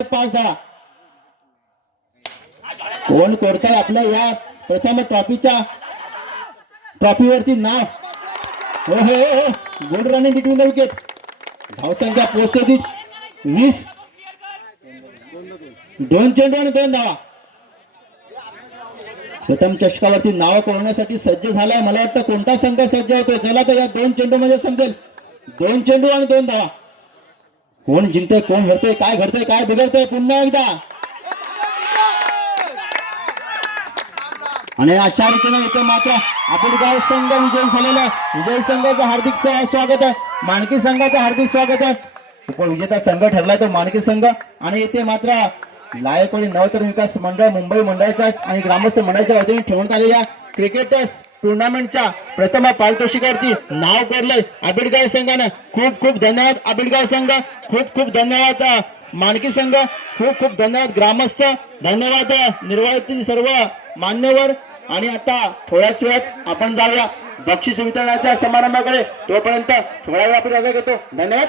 पाच दहा. कोण कोरताय आपल्या या प्रथम ट्रॉफीच्या ट्रॉफीवरती नाव. हो हो, हो, हो. Good running between the wicket धावसंख्या पोहोचते ती वीस. दोन चेंडू आणि दोन धावा. प्रथम चषकावरती नाव कोरण्यासाठी सज्ज झालाय. मला वाटतं कोणता संघ सज्ज होतो? चला तर या दोन चेंडू मध्ये समजेल. दोन चेंडू आणि दोन धावा. कोण जिंकते कोण हरते काय घडतंय काय बिघडतंय पुन्हा एकदा. आणि अशा रीतीने इथे मात्र आपेडगाव संघ विजयी झालेला विजयी संघाचं हार्दिक स्वागत आहे. माणकी संघाचं हार्दिक स्वागत आहे. उपविजेता संघ ठरलाय तो माणकी संघ. आणि इथे मात्र लायकोळी नवतर विकास मंडळ मुंबई मंडळाच्या आणि ग्रामस्थ मंडळाच्या वतीने ठेवण्यात आलेल्या क्रिकेटर्स टुर्नामेंटच्या प्रथम पारितोषिकावरती नाव कोरलंय आबिडगाव संघानं. खूप खूप धन्यवाद आबिडगाव संघ. खूप खूप धन्यवाद मानकी संघ. खूप खूप धन्यवाद ग्रामस्थ. धन्यवाद अ, सर्व मान्यवर. आणि आता थोड्याच वेळात आपण जाऊया बक्षीस वितरणाच्या समारंभाकडे. तोपर्यंत थोडा वेळ आपण रजा घेतो. धन्यवाद.